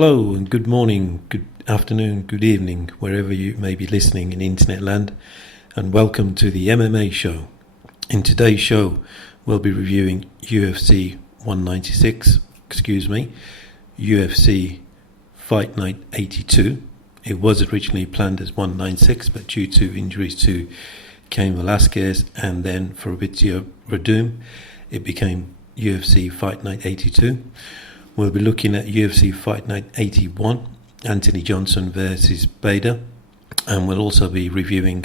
Hello and good morning, good afternoon, good evening, wherever you may be listening in internet land, and welcome to the MMA show. In today's show, we'll be reviewing UFC 196, UFC Fight Night 82. It was originally planned as 196, but due to injuries to Cain Velasquez and then Fabrizio Verdum, it became UFC Fight Night 82. We'll be looking at UFC Fight Night 81, Anthony Johnson versus Bader, and we'll also be reviewing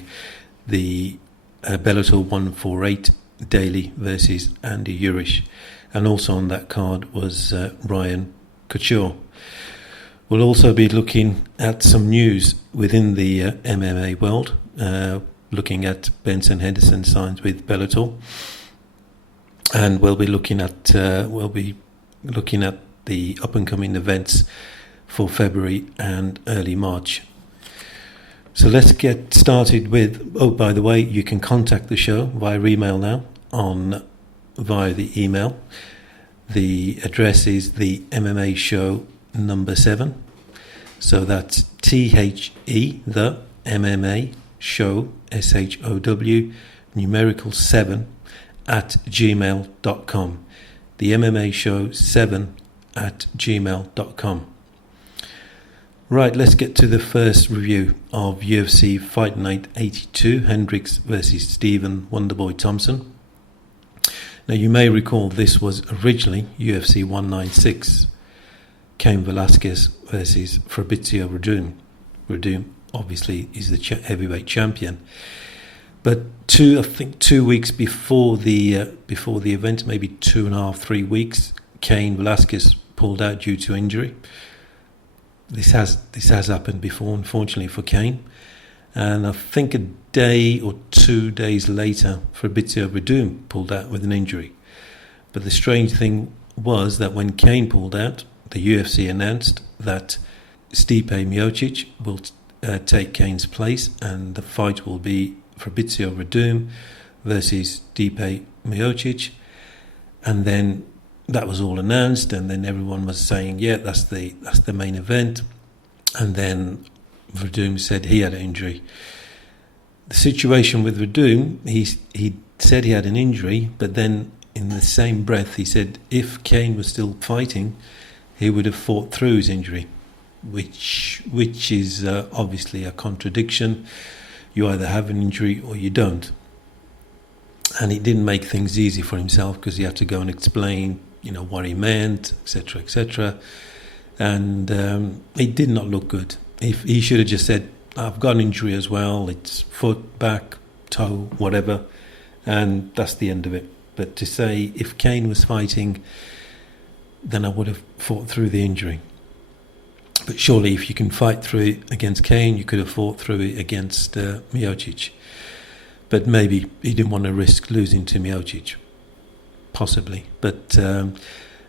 the Bellator 148, Daley versus Andy Urich, and also on that card was Ryan Coture. We'll also be looking at some news within the MMA world, looking at Benson Henderson signs with Bellator, and we'll be looking at the up-and-coming events for February and early March. So let's get started with, by the way, you can contact the show via email now, via the email. The address is the MMA show number 7. So that's THE, the MMA show, SHOW, numerical 7, at gmail.com. The MMA show 7 at gmail.com. Right, let's get to the first review of UFC Fight Night 82, Hendricks versus Stephen Wonderboy Thompson. Now, you may recall this was originally UFC 196, Cain Velasquez versus Fabrizio Verdum. Verdum obviously is the heavyweight champion. But 2 weeks before the event, maybe 2.5, 3 weeks, Cain Velasquez pulled out due to injury. This has happened before, unfortunately for Cain. And I think a day or 2 days later, Fabrizio Verdum pulled out with an injury. But the strange thing was that when Cain pulled out, the UFC announced that Stipe Miocic will take Cain's place, and the fight will be Fabrizio Verdum versus Stipe Miocic. And then that was all announced, and then everyone was saying, yeah, that's the main event. And then Verdum said he had an injury. The situation with Verdum, he said he had an injury, but then in the same breath he said if Cain was still fighting, he would have fought through his injury, which is obviously a contradiction. You either have an injury or you don't. And it didn't make things easy for himself because he had to go and explain, what he meant, etc., etc. And it did not look good. If he should have just said, I've got an injury as well, it's foot, back, toe, whatever, and that's the end of it. But to say, if Cain was fighting, then I would have fought through the injury. But surely if you can fight through it against Cain, you could have fought through it against Miocic. But maybe he didn't want to risk losing to Miocic. Possibly. But so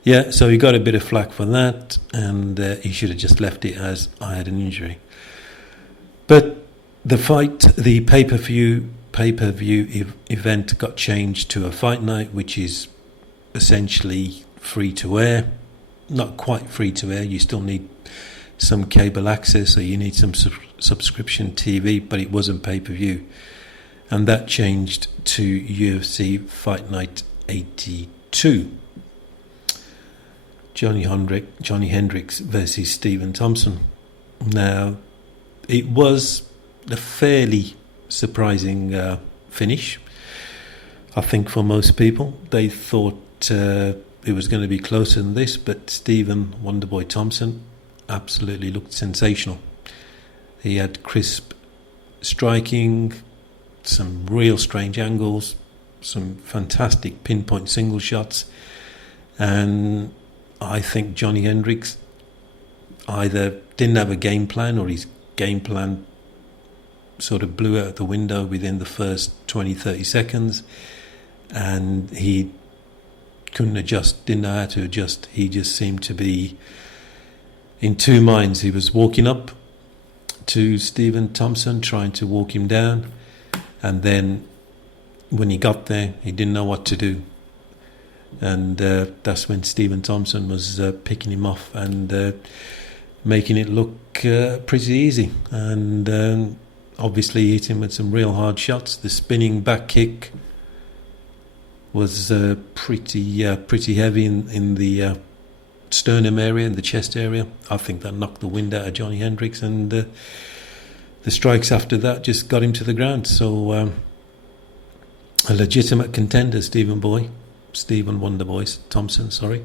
he got a bit of flack for that, and he should have just left it as I had an injury. But the pay-per-view event got changed to a fight night, which is essentially free to air. Not quite free to air, you still need some cable access, or you need some subscription TV, but it wasn't pay-per-view. And that changed to UFC Fight Night 82. Johny Hendricks versus Stephen Thompson. Now, it was a fairly surprising finish, I think, for most people. They thought it was going to be closer than this, but Stephen Wonderboy Thompson absolutely looked sensational. He had crisp striking, some real strange angles, some fantastic pinpoint single shots, and I think Johny Hendricks either didn't have a game plan, or his game plan sort of blew out the window within the first 20-30 seconds, and he couldn't adjust, didn't know how to adjust. He just seemed to be in two minds. He was walking up to Stephen Thompson, trying to walk him down, and then when he got there, he didn't know what to do. And that's when Stephen Thompson was picking him off and making it look pretty easy. And obviously hit him with some real hard shots. The spinning back kick was pretty heavy in the sternum area, in the chest area. I think that knocked the wind out of Johny Hendricks, and the strikes after that just got him to the ground. So a legitimate contender, Stephen Wonderboy Thompson, sorry.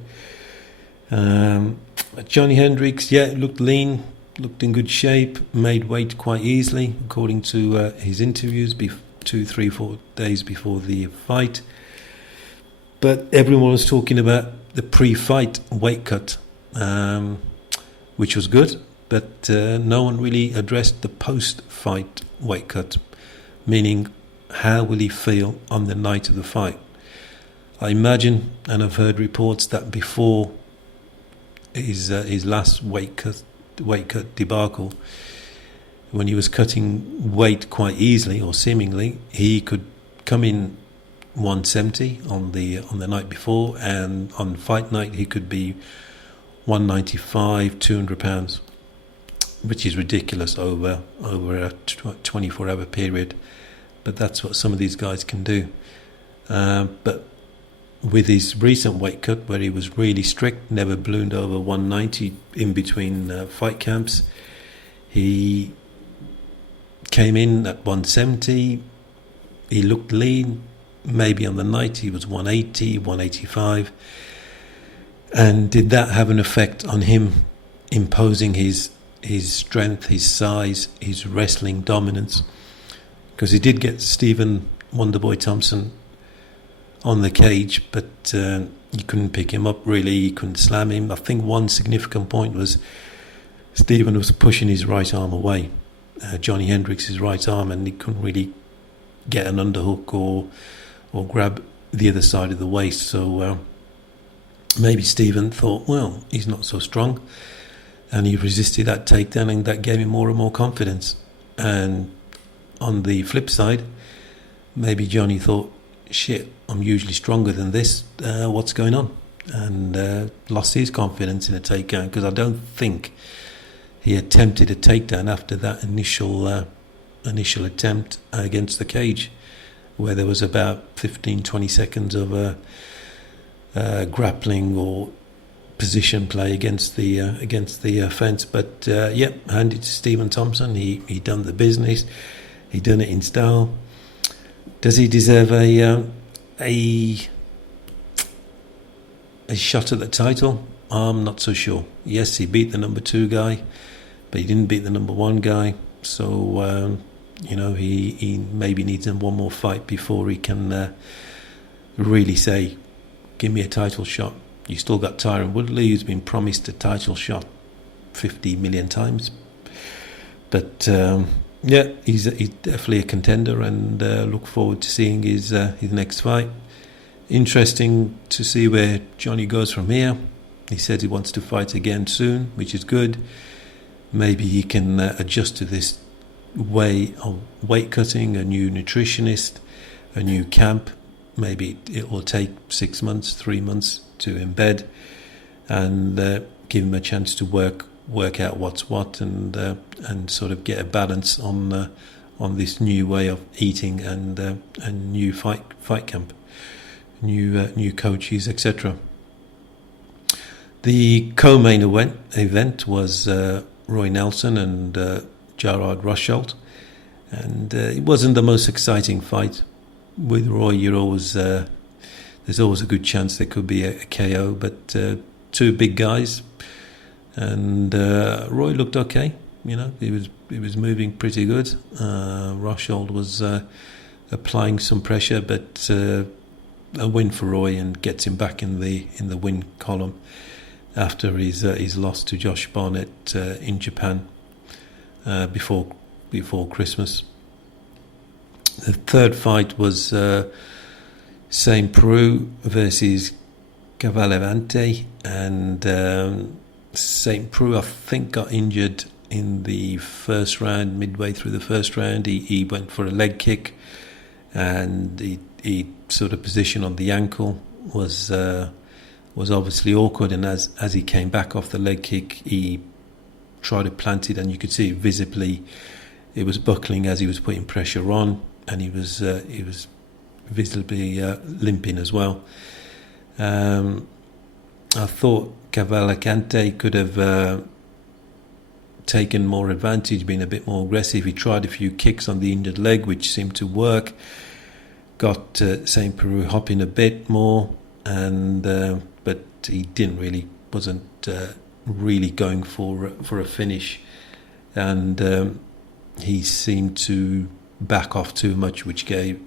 Johny Hendricks, looked lean, looked in good shape, made weight quite easily, according to his interviews 2, 3, 4 days before the fight. But everyone was talking about the pre-fight weight cut, which was good, but no one really addressed the post-fight weight cut, meaning how will he feel on the night of the fight. I imagine, and I've heard reports that before his last weight cut debacle, when he was cutting weight quite easily or seemingly, he could come in 170 on the night before, and on fight night he could be 195, 200 pounds, which is ridiculous over a 24-hour period. But that's what some of these guys can do. But with his recent weight cut, where he was really strict, never ballooned over 190 in between fight camps, he came in at 170. He looked lean. Maybe on the night he was 180, 185. And did that have an effect on him imposing his strength, his size, his wrestling dominance? Because he did get Stephen Wonderboy Thompson on the cage, but you couldn't pick him up really, you couldn't slam him. I think one significant point was Stephen was pushing his right arm away, Johny Hendricks' right arm, and he couldn't really get an underhook or grab the other side of the waist. So maybe Stephen thought, well, he's not so strong, and he resisted that takedown, and that gave him more and more confidence. And on the flip side, maybe Johny thought, shit, I'm usually stronger than this, what's going on? And lost his confidence in a takedown, because I don't think he attempted a takedown after that initial attempt against the cage, where there was about 15-20 seconds of grappling or position play against the fence. But hand it to Stephen Thompson. He done the business. He done it in style. Does he deserve a shot at the title? I'm not so sure. Yes, he beat the number 2 guy, but he didn't beat the number 1 guy. So he maybe needs one more fight before he can really say, give me a title shot. You still got Tyron Woodley, who's been promised a title shot 50 million times. But he's definitely a contender, and look forward to seeing his next fight. Interesting to see where Johny goes from here. He said he wants to fight again soon, which is good. Maybe he can adjust to this way of weight cutting, a new nutritionist, a new camp. Maybe it will take 6 months, 3 months to embed, and give him a chance to work out what's what, and sort of get a balance on this new way of eating, and new fight camp, new coaches, etc. The co-main event was Roy Nelson and Gerard Rosholt, and it wasn't the most exciting fight. With Roy, there's always a good chance there could be a KO, but 2 big guys, and Roy looked okay. He was moving pretty good. Rosholt was applying some pressure, but a win for Roy, and gets him back in the win column after his loss to Josh Barnett in Japan before Christmas. The third fight was Saint Preux versus Cavalevante, and Saint Preux, I think, got injured in the first round. Midway through the first round, he went for a leg kick, and he sort of position on the ankle was obviously awkward, and as he came back off the leg kick, he try to plant it, and you could see it visibly. It was buckling as he was putting pressure on, and he was visibly limping as well. I thought Cavalcante could have taken more advantage, been a bit more aggressive. He tried a few kicks on the injured leg, which seemed to work. Got St. Peru hopping a bit more, and but he wasn't really going for a finish, and he seemed to back off too much, which gave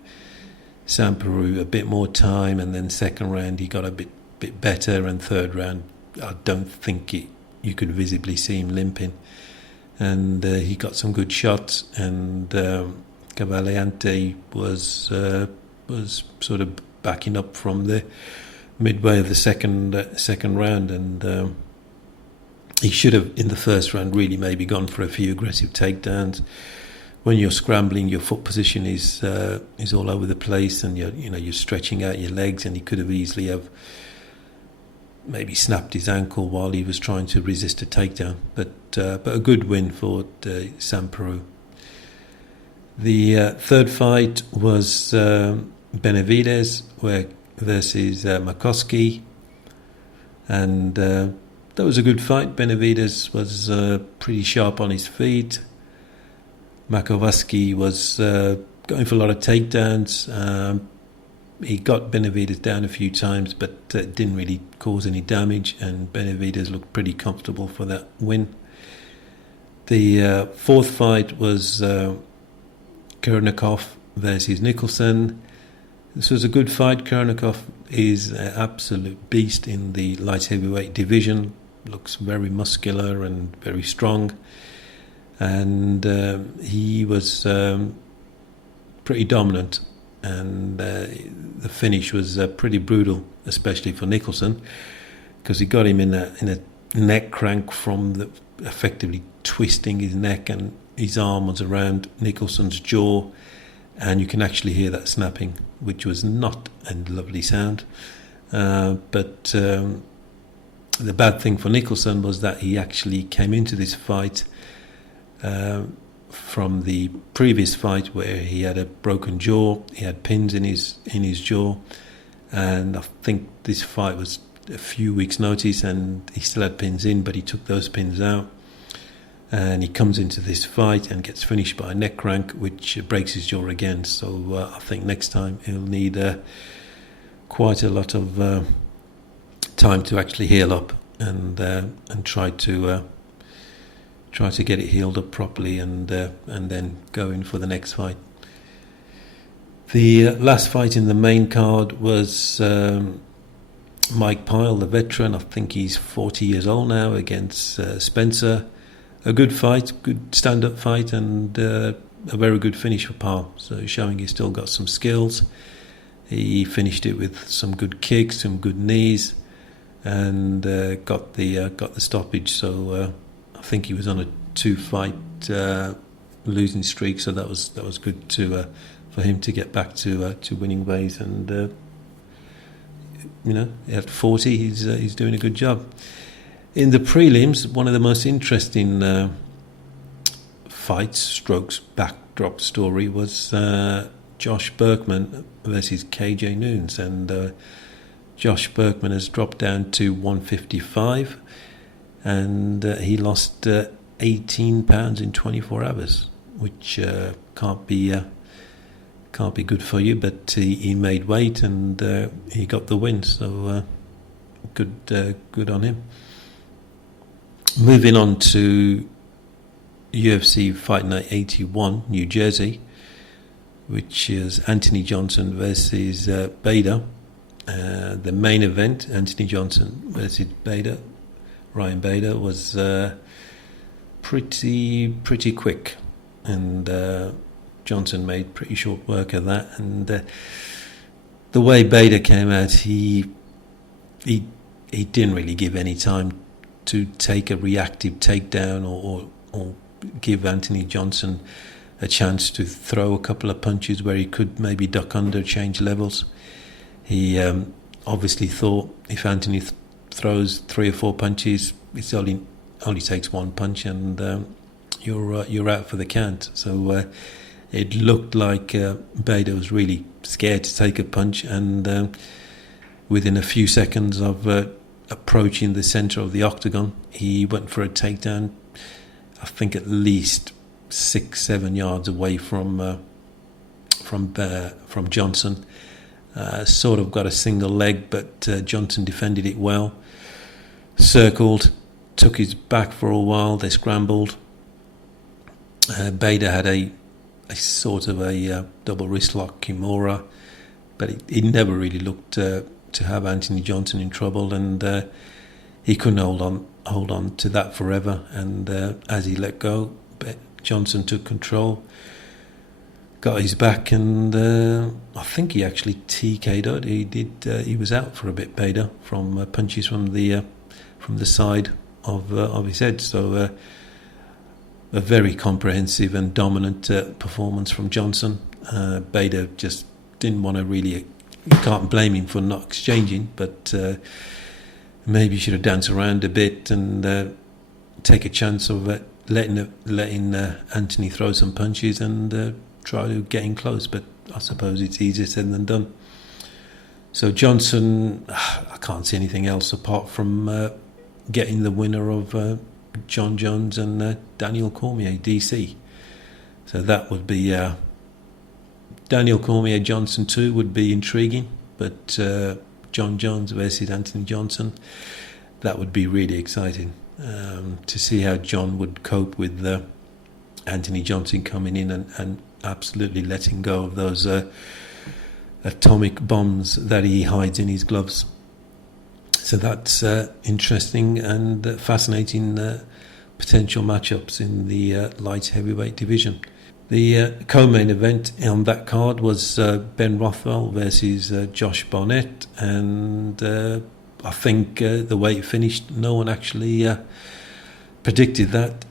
St. Peru a bit more time. And then second round he got a bit better, and third round I don't think you could visibly see him limping, and he got some good shots, and Cavalcante was sort of backing up from the midway of the second round, and he should have in the first round really maybe gone for a few aggressive takedowns. When you're scrambling, your foot position is all over the place, and you're stretching out your legs, and he could have easily have maybe snapped his ankle while he was trying to resist a takedown. But a good win for St. Peru. The third fight was Benavidez versus Makoski, and that was a good fight. Benavidez was pretty sharp on his feet. Makoski was going for a lot of takedowns. He got Benavidez down a few times, but didn't really cause any damage, and Benavidez looked pretty comfortable for that win. The fourth fight was Kurnikov versus Nicholson. This was a good fight. Kurnikov is an absolute beast in the light heavyweight division. Looks very muscular and very strong, and he was pretty dominant, and the finish was pretty brutal, especially for Nicholson, because he got him in a neck crank from effectively twisting his neck, and his arm was around Nicholson's jaw, and you can actually hear that snapping, which was not a lovely sound. But the bad thing for Nicholson was that he actually came into this fight from the previous fight where he had a broken jaw. He had pins in his jaw, and I think this fight was a few weeks' notice, and he still had pins in, but he took those pins out, and he comes into this fight and gets finished by a neck crank, which breaks his jaw again. So I think next time he'll need quite a lot of time to actually heal up and try to get it healed up properly, and then go in for the next fight. The last fight in the main card was Mike Pyle, the veteran. I think he's 40 years old now, against Spencer. A good fight, good stand-up fight, and a very good finish for Pyle. So showing he's still got some skills. He finished it with some good kicks, some good knees, and got the stoppage. So I think he was on a 2-fight losing streak. So that was good for him to get back to winning ways. And at 40, he's doing a good job. In the prelims, one of the most interesting fights, strokes, backdrop story was Josh Berkman versus KJ Noons, and Josh Berkman has dropped down to 155, and he lost 18 pounds in 24 hours, which can't be good for you. But he made weight, and he got the win. So good on him. Moving on to UFC Fight Night 81, New Jersey, which is Anthony Johnson versus Bader. The main event, Anthony Johnson versus Bader, Ryan Bader, was pretty quick, and Johnson made pretty short work of that. And the way Bader came out, he didn't really give any time to take a reactive takedown or give Anthony Johnson a chance to throw a couple of punches where he could maybe duck under, change levels. He obviously thought if Anthony throws 3 or 4 punches, it's only only takes one punch and you're out for the count. So it looked like Bader was really scared to take a punch, and within a few seconds of approaching the centre of the octagon, he went for a takedown. I think at least 6-7 yards away from Johnson. Sort of got a single leg, but Johnson defended it well. Circled, took his back for a while. They scrambled. Bader had a sort of a double wrist lock Kimura, but it never really looked to have Anthony Johnson in trouble, and he couldn't hold on to that forever. And as he let go, Johnson took control, got his back, and I think he actually TK'd out. He was out for a bit, Bader, from punches from the side of his head. So a very comprehensive and dominant performance from Johnson. Bader just didn't want to really. You can't blame him for not exchanging, but maybe he should have danced around a bit and take a chance of letting Anthony throw some punches and try to get in close. But I suppose it's easier said than done. So Johnson, I can't see anything else apart from getting the winner of John Jones and Daniel Cormier, DC. So that would be Daniel Cormier Johnson 2 would be intriguing, but John Jones versus Anthony Johnson, that would be really exciting to see how John would cope with Anthony Johnson coming in and absolutely letting go of those atomic bombs that he hides in his gloves. So that's interesting and fascinating potential matchups in the light heavyweight division. The co-main event on that card was Ben Rothwell versus Josh Barnett, and I think the way it finished, no one actually predicted that.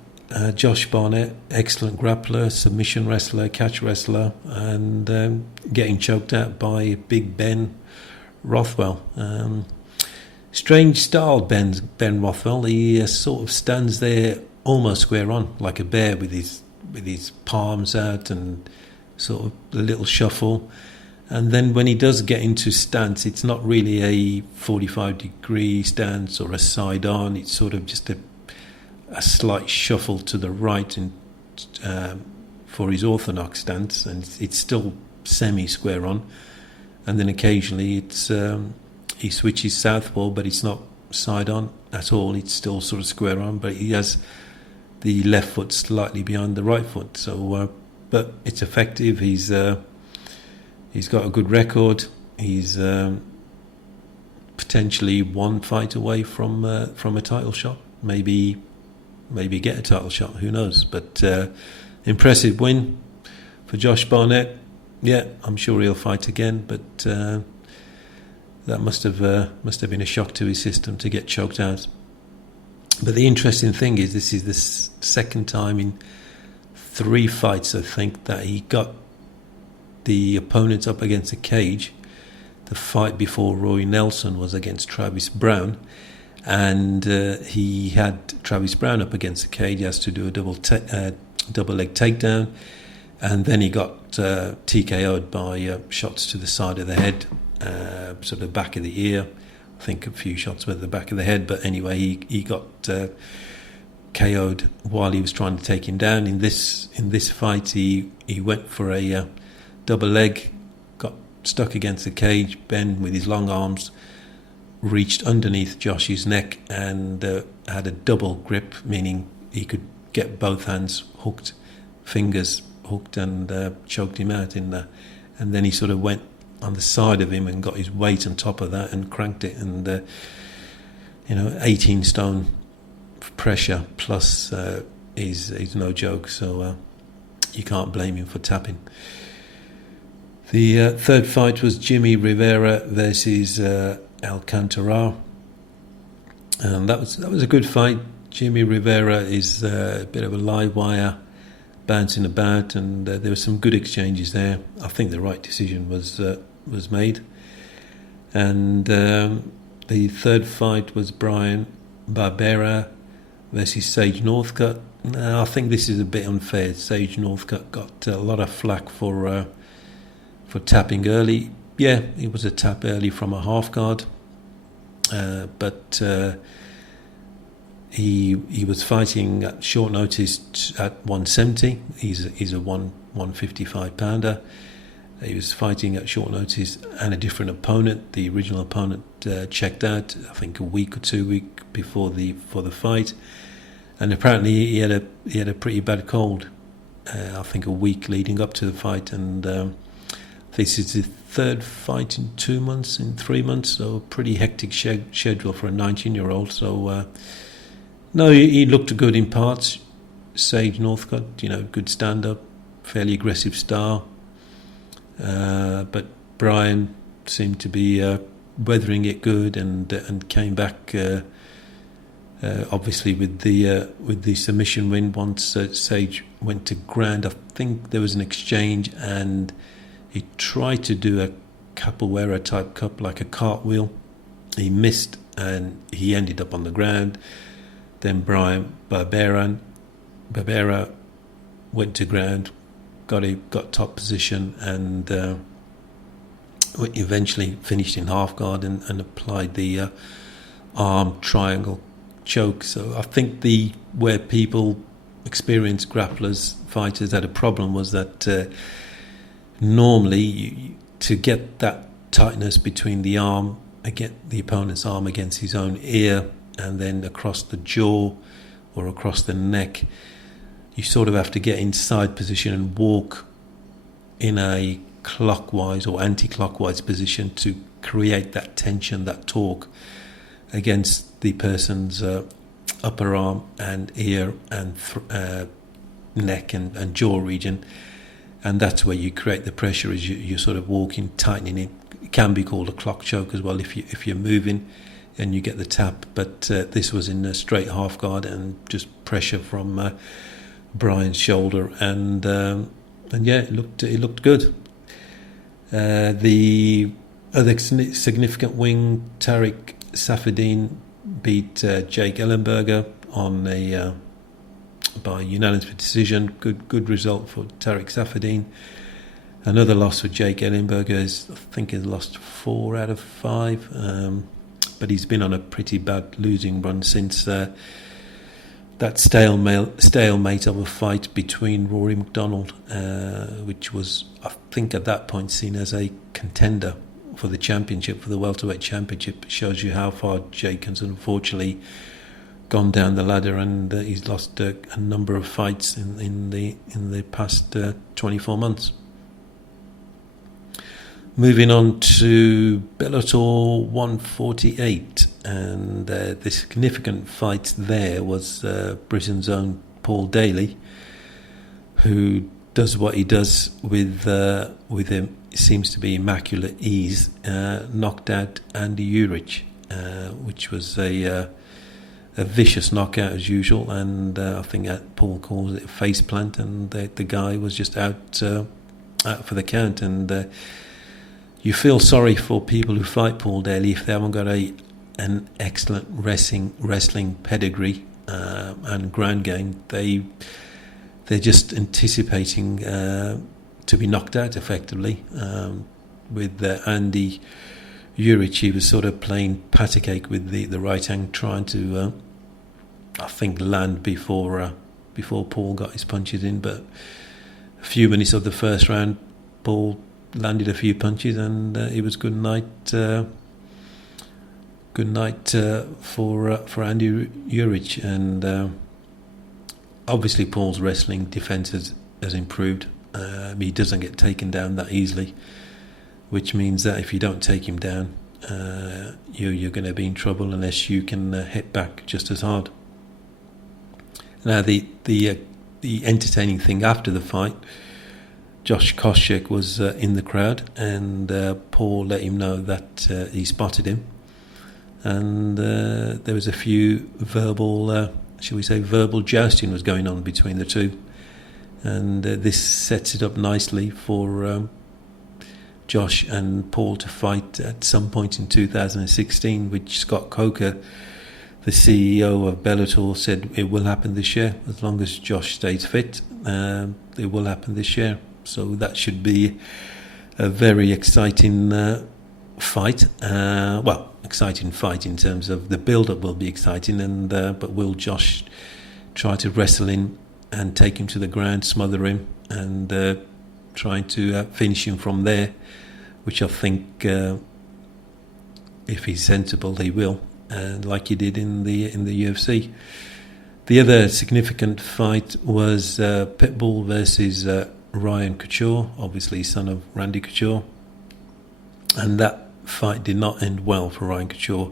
Josh Barnett, excellent grappler, submission wrestler, catch wrestler, and getting choked out by Big Ben Rothwell. Strange style, Ben Rothwell. He sort of stands there almost square on, like a bear, with his palms out and sort of a little shuffle. And then when he does get into stance, it's not really a 45-degree stance or a side on. It's sort of just a slight shuffle to the right and for his orthodox stance, and it's still semi-square on. And then occasionally it's he switches southpaw, but it's not side on at all. It's still sort of square on, but he has the left foot slightly behind the right foot. So, but it's effective. He's got a good record. He's potentially one fight away from a title shot. Maybe get a title shot. Who knows? But impressive win for Josh Barnett. Yeah, I'm sure he'll fight again, but that must have been a shock to his system to get choked out. But the interesting thing is, this is the second time in 3 fights, I think, that he got the opponents up against a cage. The fight before Roy Nelson was against Travis Brown, and he had Travis Brown up against the cage. He has to do a double leg takedown, and then he got TKO'd by shots to the side of the head, sort of back of the ear. I think a few shots were at the back of the head, but anyway, he got KO'd while he was trying to take him down. In this fight, he went for a double leg, got stuck against the cage. Ben, with his long arms, reached underneath Josh's neck and had a double grip, meaning he could get both hands hooked, fingers hooked, and choked him out in there. And then he sort of went on the side of him and got his weight on top of that and cranked it. And 18 stone pressure plus is no joke. So you can't blame him for tapping. The third fight was Jimmy Rivera versus Alcantara, and that was a good fight. Jimmy Rivera is a bit of a live wire, bouncing about, and there were some good exchanges there. I think the right decision was made. And the third fight was Brian Barbera versus Sage Northcutt. Now, I think this is a bit unfair. Sage Northcutt got a lot of flack for tapping early. Yeah, it was a tap early from a half guard, but he was fighting at short notice at 170. He's a 155 pounder. He was fighting at short notice and a different opponent. The original opponent checked out, I think, a week or 2 weeks before the fight, and apparently he had a pretty bad cold. I think a week leading up to the fight, and this is the third fight in 2 months, in 3 months, so a pretty hectic schedule for a 19-year-old. So no, he looked good in parts. Sage Northcutt, good stand-up, fairly aggressive style. But Brian seemed to be weathering it good and came back obviously with the submission win. Once Sage went to ground, I think there was an exchange and he tried to do a capoeira type cup, like a cartwheel. He missed and he ended up on the ground. Then Brian Barbera went to ground, got top position, and eventually finished in half guard and applied the arm triangle choke. So I think where people, experienced grapplers, fighters, had a problem was that normally to get that tightness between the arm, the opponent's arm against his own ear, and then across the jaw or across the neck, you sort of have to get inside position and walk in a clockwise or anti-clockwise position to create that tension, that torque against the person's upper arm and ear and neck and jaw region. And that's where you create the pressure as you're sort of walking, tightening it. It can be called a clock choke as well if you're moving and you get the tap. But this was in a straight half guard and just pressure from Brian's shoulder, and yeah, it looked good. The other significant wing, Tariq Saffiedine beat Jake Ellenberger on by unanimous decision. Good result for Tariq Saffiedine. Another loss for Jake Ellenberger. I think he's lost 4 out of 5, but he's been on a pretty bad losing run since that stalemate of a fight between Rory McDonald, which was, I think, at that point seen as a contender for the championship, for the welterweight championship. It shows you how far Jake has unfortunately gone down the ladder, and he's lost a number of fights in the past 24 months. Moving on to Bellator 148, and the significant fight there was Britain's own Paul Daley, who does what he does with him. It seems to be immaculate ease. Knocked out Andy Urich, which was a vicious knockout as usual, and I think Paul calls it a face plant, and the guy was just out for the count. And you feel sorry for people who fight Paul Daley if they haven't got an excellent wrestling pedigree and ground game. They're just anticipating to be knocked out effectively. With Andy Urich, he was sort of playing patty cake with the right hand, trying to I think land before Paul got his punches in. But a few minutes of the first round, Paul landed a few punches, and it was good night for Andy Urich. And obviously Paul's wrestling defence has improved. He doesn't get taken down that easily, which means that if you don't take him down, you're going to be in trouble unless you can hit back just as hard. Now the entertaining thing after the fight, Josh Koscheck was in the crowd, and Paul let him know that he spotted him, and there was a few verbal jousting was going on between the two, and this sets it up nicely for Josh and Paul to fight at some point in 2016, which Scott Coker the CEO of Bellator said it will happen this year as long as Josh stays fit. It will happen this year, so that should be a very exciting fight. Exciting fight in terms of the build-up will be exciting, and but will Josh try to wrestle in and take him to the ground, smother him, and trying to finish him from there, which I think, if he's sensible, he will, like he did in the UFC. The other significant fight was Pitbull versus Ryan Coture, obviously son of Randy Couture, and that fight did not end well for Ryan Coture.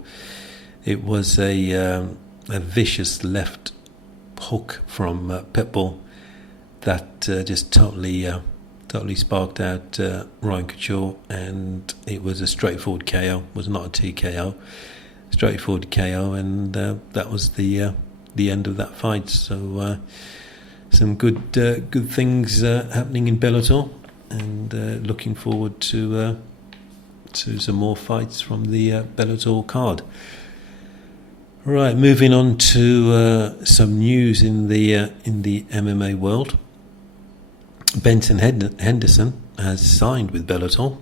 It was a vicious left hook from Pitbull that just totally sparked out Ryan Coture, and it was a straightforward KO. It was not a TKO, straightforward KO, and that was the end of that fight. So some good things happening in Bellator, and looking forward to some more fights from the Bellator card. Right, moving on to some news in the MMA world. Benson Henderson has signed with Bellator.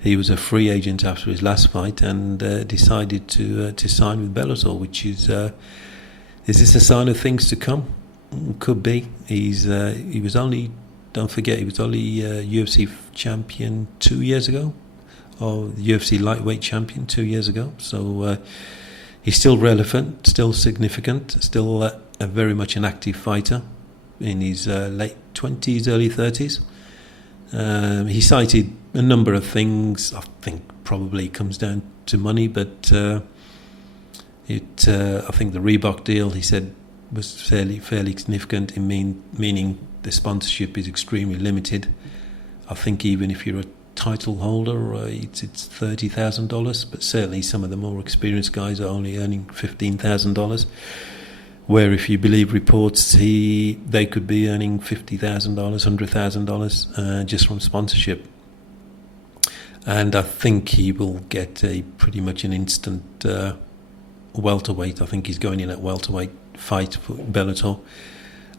He was a free agent after his last fight, and decided to sign with Bellator, which is this a sign of things to come? Could be. He was only, don't forget, he was only UFC champion 2 years ago, or the UFC lightweight champion 2 years ago. So he's still relevant, still significant, still a very much an active fighter in his late 20s, early 30s. He cited a number of things. I think probably comes down to money, but I think the Reebok deal, he said, was fairly significant in meaning the sponsorship is extremely limited. I think even if you're a title holder, it's $30,000, but certainly some of the more experienced guys are only earning $15,000. Where, if you believe reports, they could be earning $50,000, $100,000 just from sponsorship. And I think he will get a pretty much an instant welterweight. I think he's going in at welterweight fight for Bellator,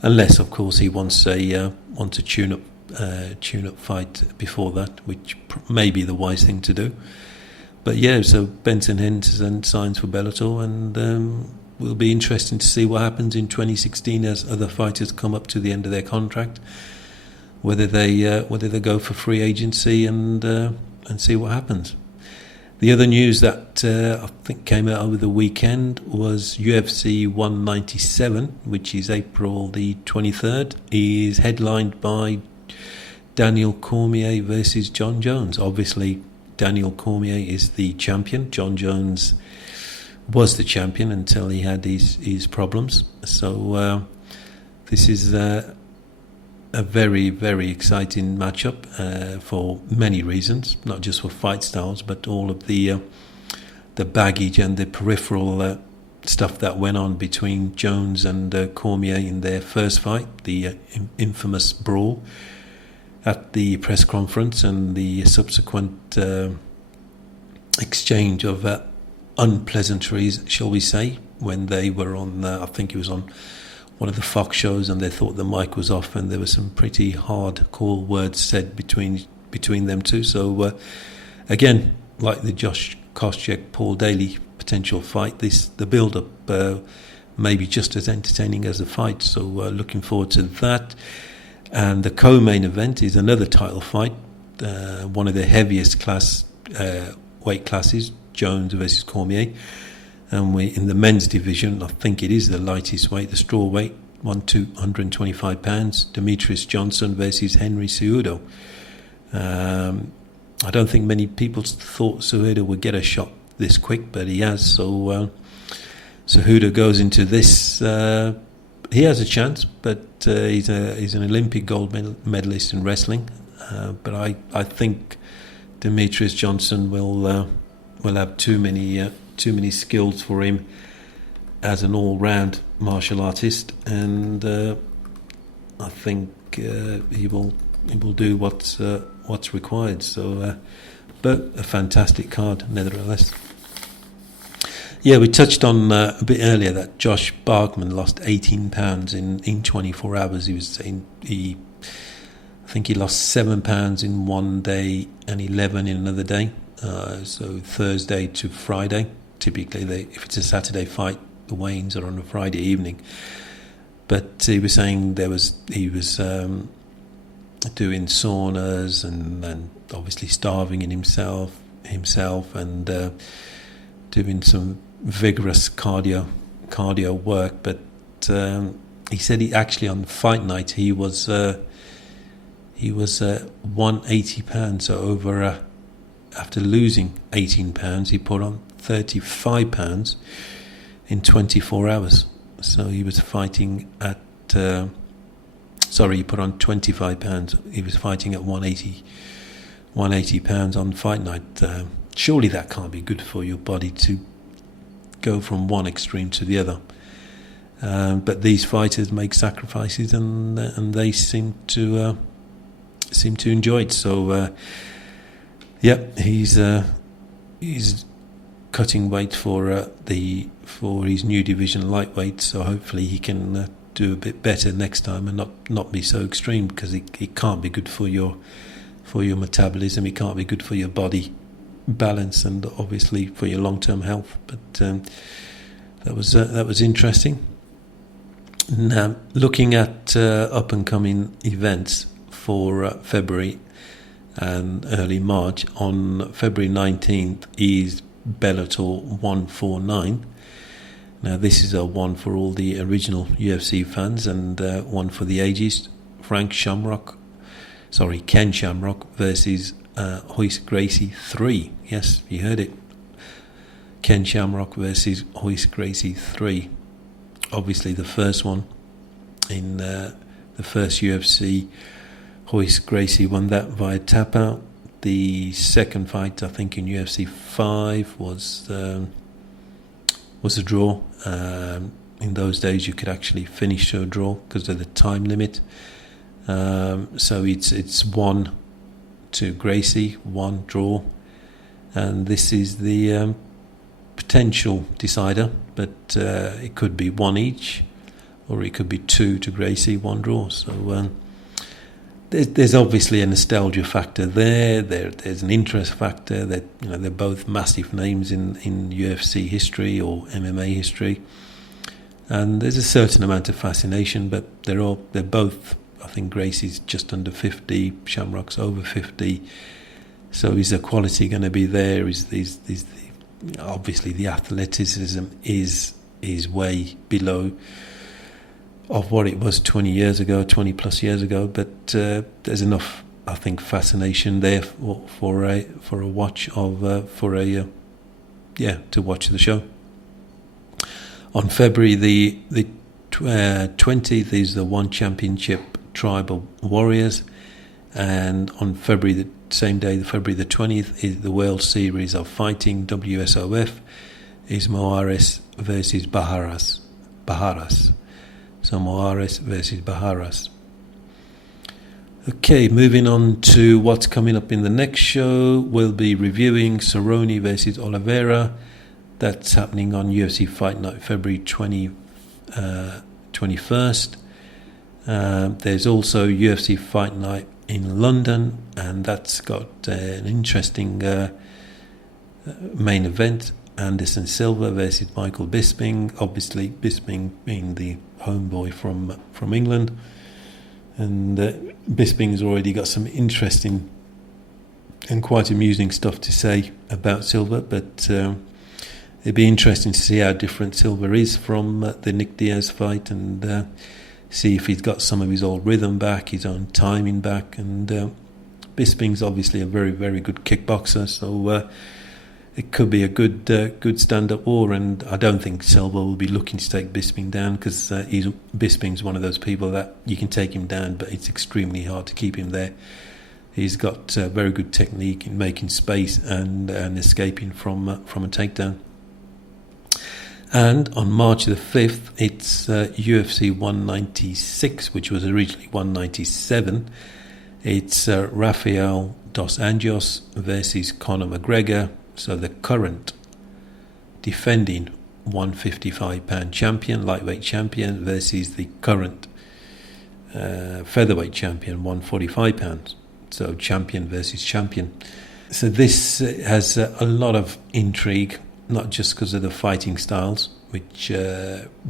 unless, of course, he wants a tune-up fight before that, which may be the wise thing to do. But yeah, so Benson Henderson signs for Bellator, and will be interesting to see what happens in 2016 as other fighters come up to the end of their contract, whether they go for free agency and see what happens. The other news that I think came out over the weekend was UFC 197, which is April the 23rd, is headlined by Daniel Cormier versus Jon Jones. Obviously, Daniel Cormier is the champion. Jon Jones was the champion until he had his problems. So this is a very, very exciting matchup for many reasons, not just for fight styles, but all of the baggage and the peripheral stuff that went on between Jones and Cormier in their first fight, the infamous brawl at the press conference, and the subsequent exchange of unpleasantries, shall we say, when they were on, I think it was on one of the Fox shows, and they thought the mic was off, and there were some pretty hardcore words said between them two. So again, like the Josh Koscheck, Paul Daley potential fight, the build-up may be just as entertaining as the fight. So looking forward to that. And the co-main event is another title fight, one of the heaviest weight classes, Jones versus Cormier. And we in the men's division, I think it is the lightest weight, the straw weight, 225 pounds, Demetrius Johnson versus Henry Cejudo. I don't think many people thought Cejudo would get a shot this quick, but he has. So Cejudo goes into this. He has a chance, but he's an Olympic gold medalist in wrestling. But I think Demetrius Johnson will have too many skills for him as an all-round martial artist, and I think he will do what's required. So, but a fantastic card nevertheless. Yeah, we touched on a bit earlier that Josh Barkman lost 18 pounds in 24 hours. He was saying I think he lost 7 pounds in one day and 11 in another day. So Thursday to Friday. Typically, if it's a Saturday fight, the weigh-ins are on a Friday evening. But he was saying he was doing saunas and obviously starving in himself and doing some vigorous cardio work. But he said he actually on fight night he was 180 pounds. So over after losing 18 pounds, he put on 35 pounds in 24 hours. So he was fighting at he put on 25 pounds. He was fighting at 180 pounds on fight night. Surely that can't be good for your body to go from one extreme to the other. But these fighters make sacrifices, and they seem to enjoy it. So he's cutting weight for his new division, lightweight. So hopefully he can do a bit better next time and not be so extreme, because it can't be good for your metabolism. It can't be good for your body balance, and obviously for your long-term health. But that was interesting. Now, looking at up and coming events for February and early March. On February 19th is Bellator 149. Now this is a one for all the original UFC fans, and one for the ages. Ken Shamrock versus Royce Gracie 3. Yes, you heard it. Ken Shamrock versus Royce Gracie 3. Obviously the first one in the first UFC, Royce Gracie won that via tap out. The second fight, I think, in UFC 5 was a draw. In those days, you could actually finish a draw because of the time limit. So it's 1 to Gracie, 1 draw, and this is the potential decider. But it could be 1 each, or it could be 2 to Gracie, 1 draw. So there's obviously a nostalgia factor there. There's an interest factor that they're both massive names in UFC history or MMA history, and there's a certain amount of fascination. But they're both. I think Gracie's just under 50, Shamrock's over 50. So is the quality going to be there? Obviously the athleticism is way below of what it was 20 plus years ago, but there's enough, I think, fascination there for a watch of to watch the show. On February the 20th is the One Championship Tribal Warriors, and on February the same day, February the 20th, is the World Series of Fighting, WSOF, is Moares versus Baharas. So Moares versus Baharas. Okay, moving on to what's coming up in the next show. We'll be reviewing Cerrone versus Oliveira. That's happening on UFC Fight Night, February 21st. There's also UFC Fight Night in London, and that's got an interesting main event. Anderson Silva versus Michael Bisping. Obviously, Bisping being the homeboy from England, and Bisping's already got some interesting and quite amusing stuff to say about Silva. But it'd be interesting to see how different Silva is from the Nick Diaz fight, and see if he's got some of his old rhythm back, his own timing back. And Bisping's obviously a very, very good kickboxer, so it could be a good stand-up war. And I don't think Silva will be looking to take Bisping down, because Bisping's one of those people that you can take him down, but it's extremely hard to keep him there. He's got very good technique in making space and escaping from a takedown. And on March the 5th, it's UFC 196, which was originally 197. It's Rafael Dos Anjos versus Conor McGregor. So the current defending 155-pound champion, lightweight champion, versus the current featherweight champion, 145 pounds. So champion versus champion. So this has a lot of intrigue, not just because of the fighting styles, which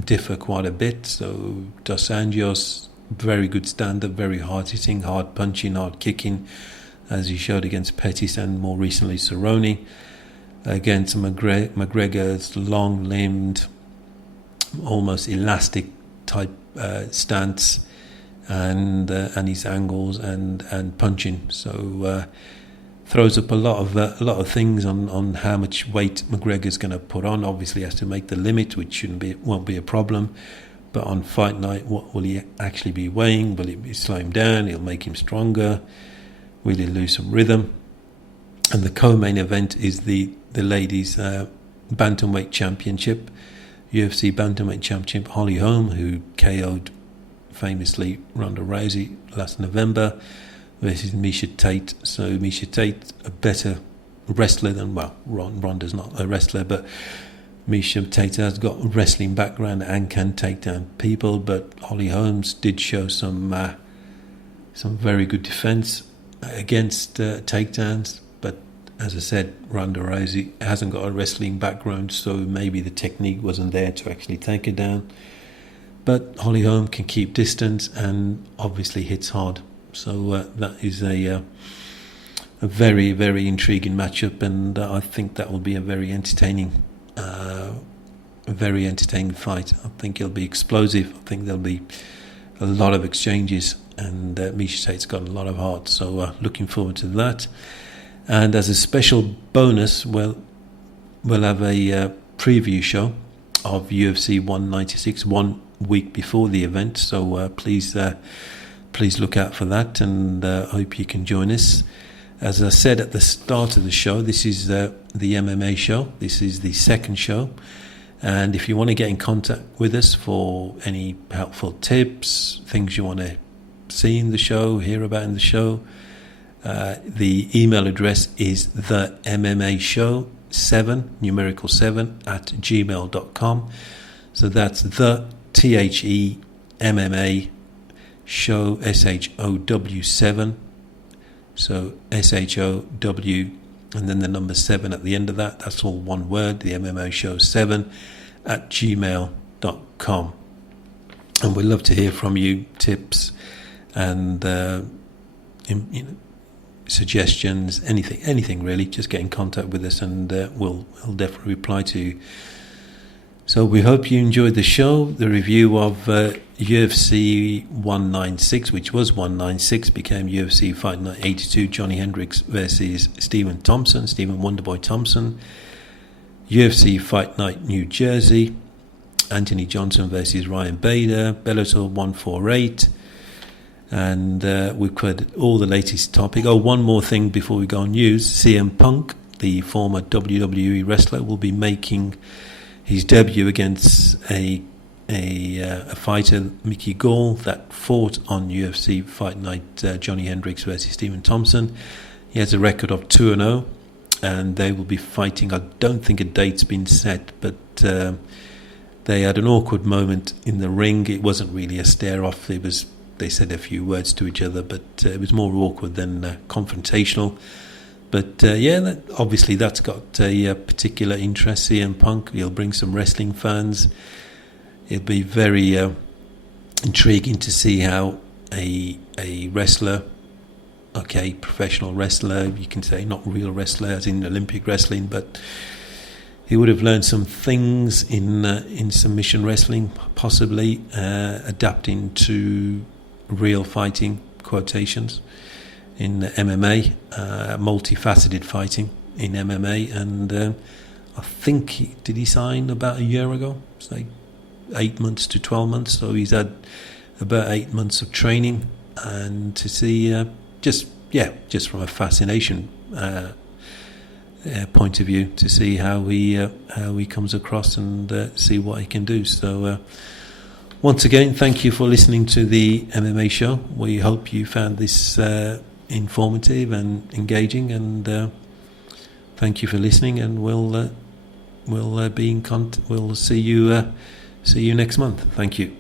differ quite a bit. So Dos Anjos, very good stand-up, very hard-hitting, hard-punching, hard-kicking, as he showed against Pettis and more recently Cerrone. Against McGregor's long-limbed, almost elastic type stance, and his angles and punching. So throws up a lot of things on how much weight McGregor's going to put on. Obviously, he has to make the limit, which won't be a problem. But on fight night, what will he actually be weighing? Will it slow him down? It'll make him stronger. Will he lose some rhythm? And the co-main event is the ladies' bantamweight championship, UFC bantamweight championship. Holly Holm, who KO'd famously Ronda Rousey last November, versus Miesha Tate. So Miesha Tate, a better wrestler than, well, Ronda's not a wrestler, but Miesha Tate has got a wrestling background and can take down people. But Holly Holmes did show some very good defence against takedowns. But as I said, Ronda Rousey hasn't got a wrestling background, so maybe the technique wasn't there to actually take her down. But Holly Holm can keep distance and obviously hits hard. So that is a very, very intriguing matchup, and I think that will be a very entertaining fight. I think it'll be explosive. I think there'll be a lot of exchanges, and Miesha Tate's got a lot of heart. So looking forward to that. And as a special bonus, we'll have a preview show of UFC 196 1 week before the event. So please look out for that, and hope you can join us. As I said at the start of the show, this is the MMA show. This is the second show. And if you want to get in contact with us for any helpful tips, things you want to see in the show, hear about in the show, the email address is the MMA show 7 numerical 7 at gmail.com. So that's the THE MMA show SHOW 7. So SHOW and then the number 7 at the end of that. That's all one word, the MMA show 7 at gmail.com. And we'd love to hear from you, tips and suggestions, anything really. Just get in contact with us, and we'll definitely reply to you. So we hope you enjoyed the show, the review of UFC 196, which was 196, became UFC Fight Night 82, Johnny Hendricks versus Stephen Wonderboy Thompson. UFC Fight Night New Jersey, Anthony Johnson versus Ryan Bader, Bellator 148. And we've covered all the latest topic. Oh, one more thing before we go on news. CM Punk, the former WWE wrestler, will be making his debut against a fighter, Mickey Gall, that fought on UFC Fight Night Johnny Hendricks versus Stephen Thompson. He has a record of 2-0, and they will be fighting. I don't think a date's been set, but they had an awkward moment in the ring. It wasn't really a stare-off. They said a few words to each other, but it was more awkward than confrontational. But obviously that's got a particular interest. CM Punk, he'll bring some wrestling fans. It'll be very intriguing to see how a wrestler, professional wrestler, you can say not real wrestler as in Olympic wrestling, but he would have learned some things in submission wrestling, possibly adapting to real fighting, quotations, in MMA, multifaceted fighting in MMA. And I think did he sign about a year ago? It's like 8 months to 12 months. So he's had about 8 months of training, and to see just from a fascination point of view, to see how he comes across and see what he can do. So once again, thank you for listening to the MMA show. We hope you found this informative and engaging, and thank you for listening, and we'll we'll see you next month. Thank you.